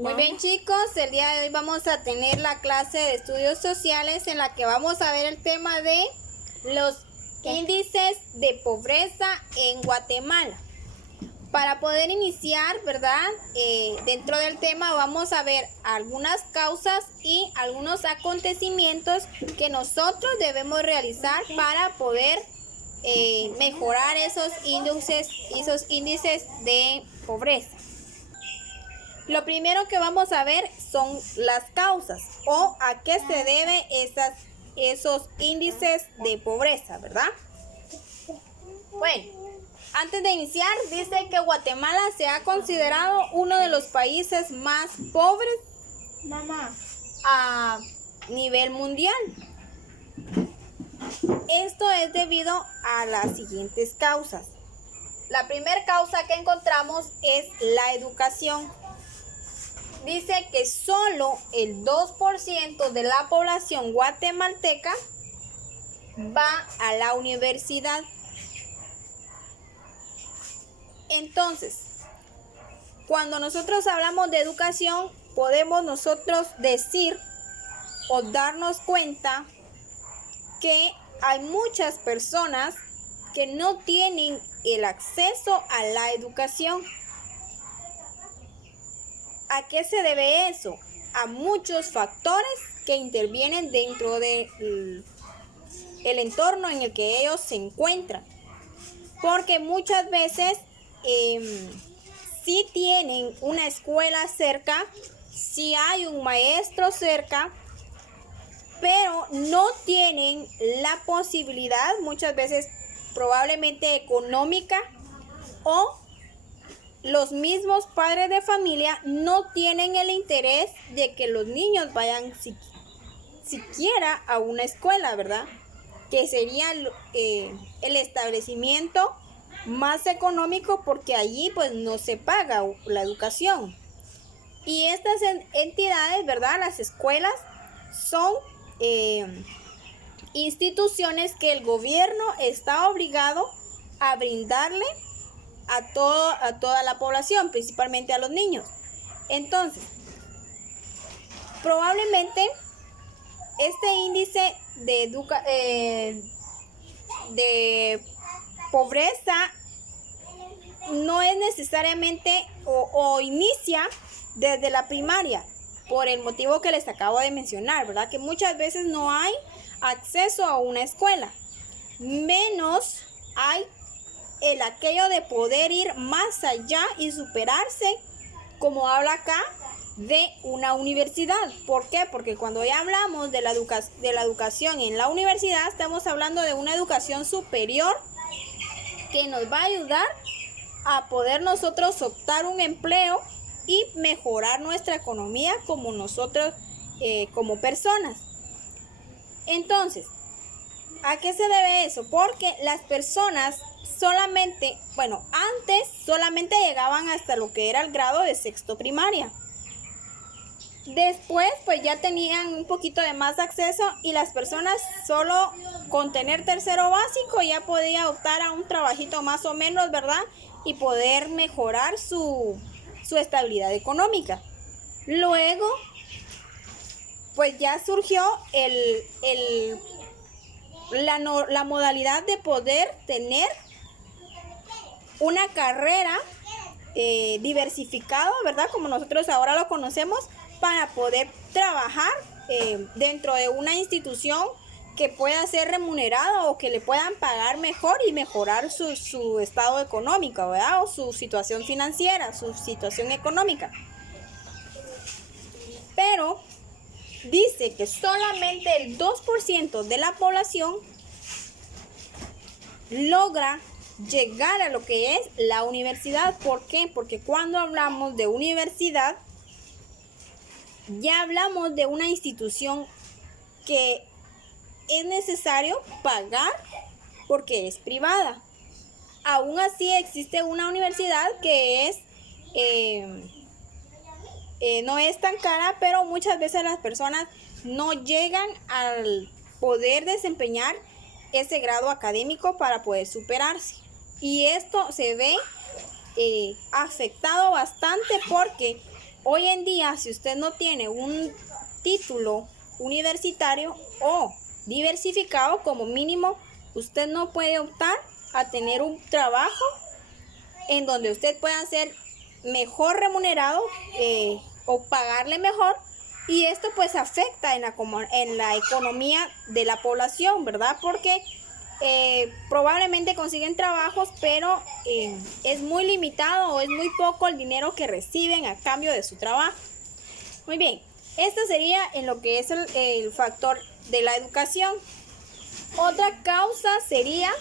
Muy bien, chicos, el día de hoy vamos a tener la clase de estudios sociales en la que vamos a ver el tema de los índices de pobreza en Guatemala. Para poder iniciar, ¿verdad? Dentro del tema vamos a ver algunas causas y algunos acontecimientos que nosotros debemos realizar para poder mejorar esos índices de pobreza. Lo primero que vamos a ver son las causas o a qué se debe esos índices de pobreza, ¿verdad? Bueno, antes de iniciar, dice que Guatemala se ha considerado uno de los países más pobres a nivel mundial. Esto es debido a las siguientes causas. La primera causa que encontramos es la educación. Dice que solo el 2% de la población guatemalteca va a la universidad. Entonces, cuando nosotros hablamos de educación, podemos nosotros decir o darnos cuenta que hay muchas personas que no tienen el acceso a la educación. ¿A qué se debe eso? A muchos factores que intervienen dentro del entorno en el que ellos se encuentran. Porque muchas veces sí tienen una escuela cerca, sí hay un maestro cerca, pero no tienen la posibilidad, muchas veces probablemente económica, o los mismos padres de familia no tienen el interés de que los niños vayan siquiera a una escuela, ¿verdad? Que sería el establecimiento más económico, porque allí pues no se paga la educación. Y estas entidades, ¿verdad? Las escuelas son instituciones que el gobierno está obligado a brindarle a toda la población, principalmente a los niños. Entonces, probablemente este índice de pobreza no es necesariamente o inicia desde la primaria, por el motivo que les acabo de mencionar, ¿verdad? Que muchas veces no hay acceso a una escuela, menos hay aquello de poder ir más allá y superarse, como habla acá, de una universidad. ¿Por qué? Porque cuando ya hablamos de la educación en la universidad, estamos hablando de una educación superior que nos va a ayudar a poder nosotros optar un empleo y mejorar nuestra economía como nosotros, como personas. Entonces, ¿a qué se debe eso? Porque las personas antes solamente llegaban hasta lo que era el grado de sexto primaria. Después, pues ya tenían un poquito de más acceso y las personas solo con tener tercero básico ya podía optar a un trabajito más o menos, ¿verdad? Y poder mejorar su estabilidad económica. Luego, pues ya surgió la modalidad de poder tener una carrera diversificada, ¿verdad? Como nosotros ahora lo conocemos, para poder trabajar dentro de una institución que pueda ser remunerada o que le puedan pagar mejor y mejorar su estado económico, ¿verdad? O su situación financiera, su situación económica. Pero dice que solamente el 2% de la población logra llegar a lo que es la universidad. ¿Por qué? Porque cuando hablamos de universidad, ya hablamos de una institución que es necesario pagar porque es privada. Aún así existe una universidad que es no es tan cara, pero muchas veces las personas no llegan al poder desempeñar ese grado académico para poder superarse. Y esto se ve afectado bastante porque hoy en día, si usted no tiene un título universitario o diversificado, como mínimo, usted no puede optar a tener un trabajo en donde usted pueda ser mejor remunerado o pagarle mejor, y esto pues afecta en la economía de la población, ¿verdad? Porque probablemente consiguen trabajos, pero es muy limitado o es muy poco el dinero que reciben a cambio de su trabajo. Muy bien, esto sería en lo que es el factor de la educación. Otra causa sería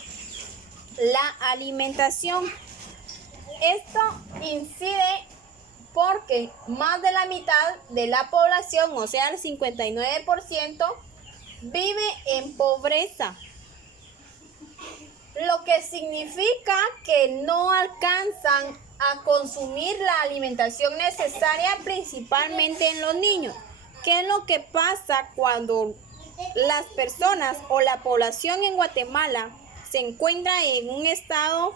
la alimentación. Esto incide porque más de la mitad de la población, o sea, el 59%, vive en pobreza, lo que significa que no alcanzan a consumir la alimentación necesaria, principalmente en los niños. ¿Qué es lo que pasa cuando las personas o la población en Guatemala se encuentra en un estado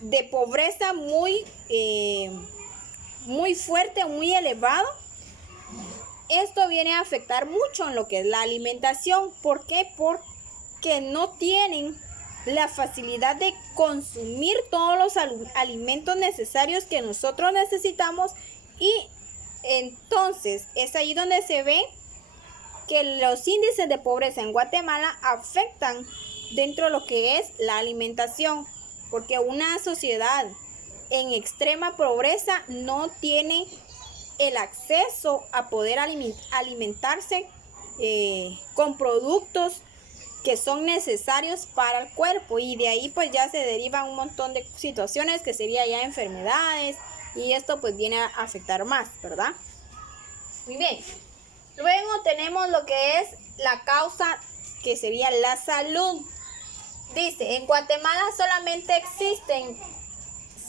de pobreza muy fuerte, muy elevado? Esto viene a afectar mucho en lo que es la alimentación. ¿Por qué? Porque no tienen la facilidad de consumir todos los alimentos necesarios que nosotros necesitamos, y entonces es ahí donde se ve que los índices de pobreza en Guatemala afectan dentro de lo que es la alimentación, porque una sociedad en extrema pobreza no tiene el acceso a poder alimentarse con productos que son necesarios para el cuerpo, y de ahí pues ya se derivan un montón de situaciones que serían ya enfermedades, y esto pues viene a afectar más, ¿verdad? Muy bien. Luego tenemos lo que es la causa, que sería la salud. Dice, en Guatemala solamente existen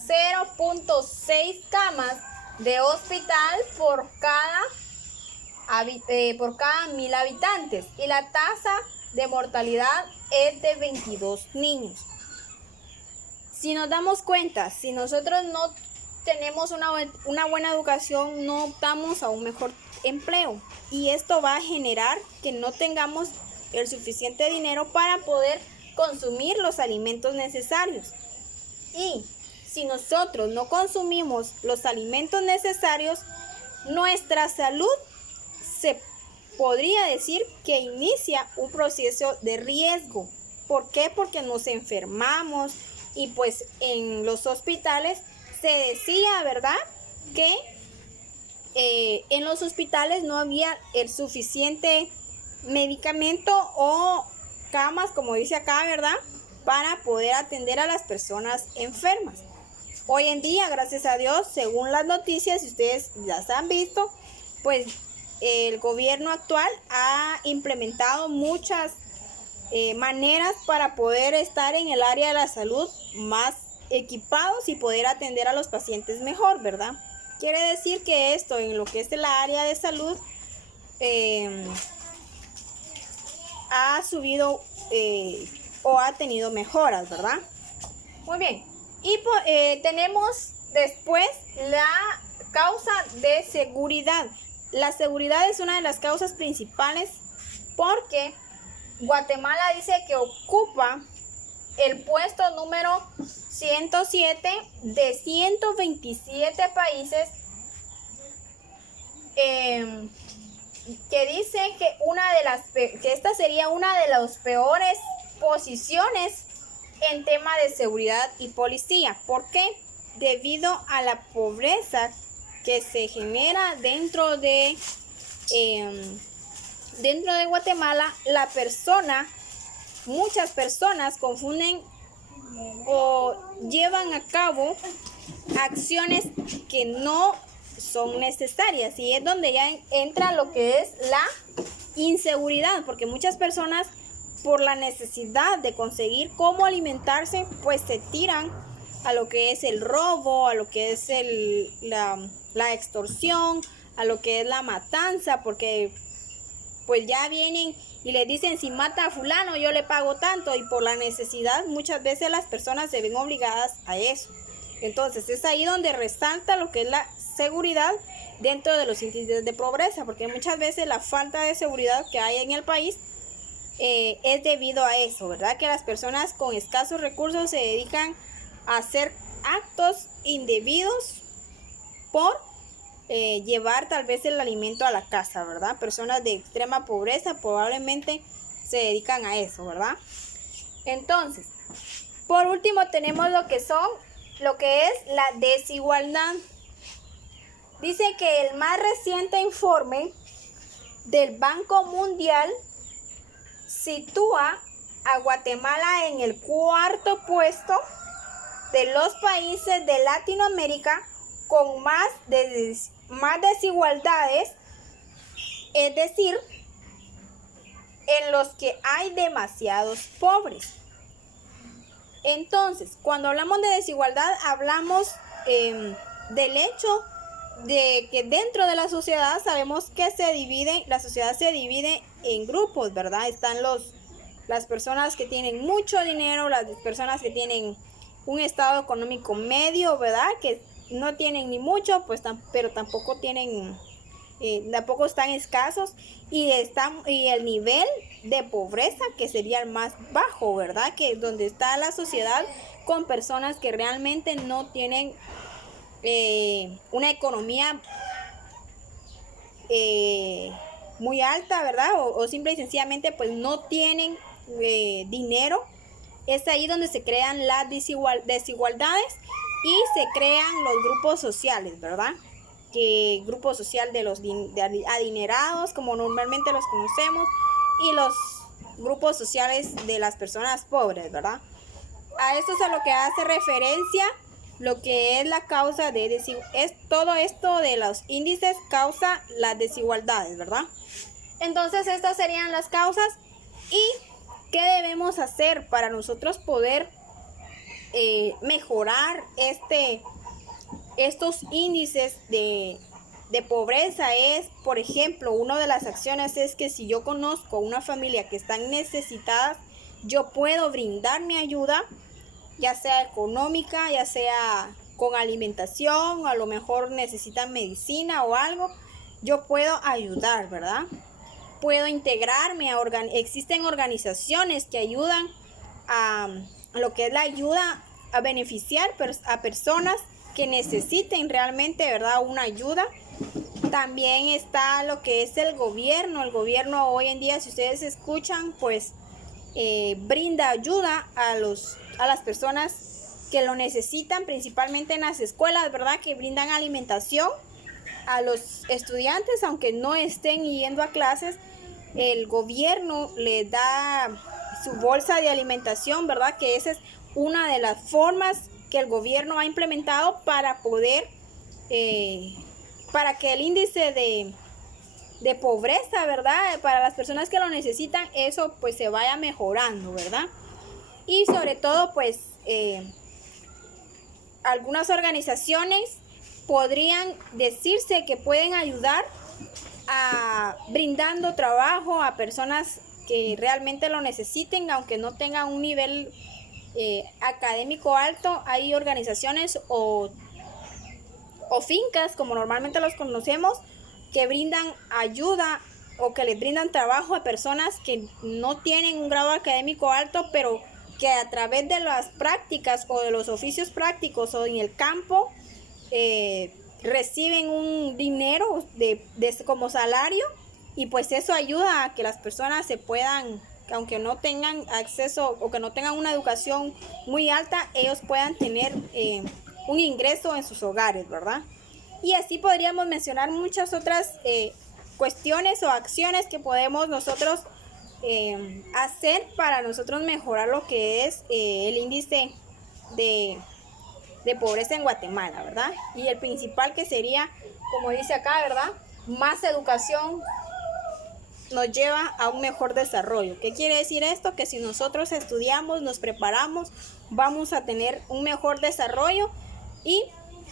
0.6 camas de hospital por cada 1000 habitantes, y la tasa de mortalidad es de 22 niños. Si nos damos cuenta, si nosotros no tenemos una buena educación, no optamos a un mejor empleo, y esto va a generar que no tengamos el suficiente dinero para poder consumir los alimentos necesarios. Y si nosotros no consumimos los alimentos necesarios, nuestra salud se podría decir que inicia un proceso de riesgo. ¿Por qué? Porque nos enfermamos, y pues en los hospitales se decía, ¿verdad?, que en los hospitales no había el suficiente medicamento o camas, como dice acá, ¿verdad?, para poder atender a las personas enfermas. Hoy en día, gracias a Dios, según las noticias, si ustedes las han visto, pues el gobierno actual ha implementado muchas maneras para poder estar en el área de la salud más equipados y poder atender a los pacientes mejor, ¿verdad? Quiere decir que esto, en lo que es la área de salud, ha subido o ha tenido mejoras, ¿verdad? Muy bien. Y tenemos después la causa de seguridad. La seguridad es una de las causas principales, porque Guatemala dice que ocupa el puesto número 107 de 127 países, que dicen que esta sería una de las peores posiciones en tema de seguridad y policía. ¿Por qué? Debido a la pobreza que se genera dentro de Guatemala, muchas personas confunden o llevan a cabo acciones que no son necesarias, y es donde ya entra lo que es la inseguridad, porque muchas personas, por la necesidad de conseguir cómo alimentarse, pues se tiran a lo que es el robo, a lo que es la extorsión, a lo que es la matanza, porque pues ya vienen y le dicen, si mata a fulano yo le pago tanto, y por la necesidad muchas veces las personas se ven obligadas a eso. Entonces es ahí donde resalta lo que es la seguridad dentro de los índices de pobreza, porque muchas veces la falta de seguridad que hay en el país es debido a eso, ¿verdad? Que las personas con escasos recursos se dedican a hacer actos indebidos por llevar tal vez el alimento a la casa, ¿verdad? Personas de extrema pobreza probablemente se dedican a eso, ¿verdad? Entonces, por último tenemos lo que es la desigualdad. Dice que el más reciente informe del Banco Mundial sitúa a Guatemala en el 4º puesto de los países de Latinoamérica con más desigualdades, es decir, en los que hay demasiados pobres. Entonces, cuando hablamos de desigualdad, hablamos del hecho de que dentro de la sociedad sabemos que la sociedad se divide en grupos, ¿verdad? Están las personas que tienen mucho dinero, las personas que tienen un estado económico medio, ¿verdad? Que no tienen ni mucho, pues pero tampoco tienen, tampoco están escasos, y el nivel de pobreza que sería el más bajo, ¿verdad? Que es donde está la sociedad con personas que realmente no tienen una economía muy alta, ¿verdad? O simple y sencillamente pues no tienen dinero. Es ahí donde se crean las desigualdades y se crean los grupos sociales, ¿verdad? Que grupo social de los adinerados, como normalmente los conocemos, y los grupos sociales de las personas pobres, ¿verdad? A esto es a lo que hace referencia lo que es la causa es todo esto de los índices causa las desigualdades, ¿verdad? Entonces estas serían las causas. ¿Y qué debemos hacer para nosotros poder mejorar estos índices de pobreza? Por ejemplo, una de las acciones es que si yo conozco una familia que está necesitada, yo puedo brindar mi ayuda, ya sea económica, ya sea con alimentación, a lo mejor necesitan medicina o algo, yo puedo ayudar, ¿verdad? Puedo integrarme existen organizaciones que ayudan a lo que es la ayuda a beneficiar a personas que necesiten realmente, ¿verdad?, una ayuda. También está lo que es el gobierno. El gobierno hoy en día, si ustedes escuchan, pues brinda ayuda a las personas que lo necesitan, principalmente en las escuelas, ¿verdad?, que brindan alimentación a los estudiantes, aunque no estén yendo a clases. El gobierno les da su bolsa de alimentación, ¿verdad?, que esa es una de las formas que el gobierno ha implementado para poder, para que el índice de pobreza, ¿verdad?, para las personas que lo necesitan, eso pues se vaya mejorando, ¿verdad? Y sobre todo pues algunas organizaciones podrían decirse que pueden ayudar brindando trabajo a personas que realmente lo necesiten, aunque no tengan un nivel académico alto. Hay organizaciones o fincas, como normalmente los conocemos, que brindan ayuda o que les brindan trabajo a personas que no tienen un grado académico alto, pero que a través de las prácticas o de los oficios prácticos o en el campo reciben un dinero como salario, y pues eso ayuda a que las personas se puedan, aunque no tengan acceso o que no tengan una educación muy alta, ellos puedan tener un ingreso en sus hogares, ¿verdad? Y así podríamos mencionar muchas otras cuestiones o acciones que podemos nosotros hacer para nosotros mejorar lo que es el índice de pobreza en Guatemala, ¿verdad? Y el principal que sería, como dice acá, ¿verdad?, más educación nos lleva a un mejor desarrollo. ¿Qué quiere decir esto? Que si nosotros estudiamos, nos preparamos, vamos a tener un mejor desarrollo y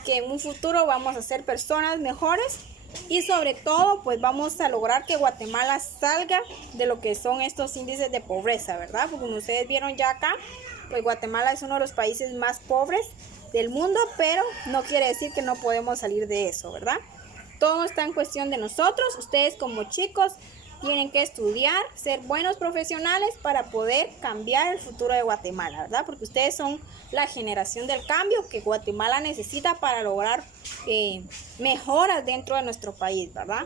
que en un futuro vamos a ser personas mejores, y sobre todo pues vamos a lograr que Guatemala salga de lo que son estos índices de pobreza, ¿verdad? Porque como ustedes vieron ya acá, pues Guatemala es uno de los países más pobres del mundo, pero no quiere decir que no podemos salir de eso, ¿verdad? Todo está en cuestión de nosotros. Ustedes como chicos tienen que estudiar, ser buenos profesionales para poder cambiar el futuro de Guatemala, ¿verdad? Porque ustedes son la generación del cambio que Guatemala necesita para lograr mejoras dentro de nuestro país, ¿verdad?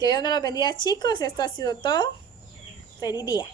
Que Dios me los bendiga, chicos. Esto ha sido todo. Feliz día.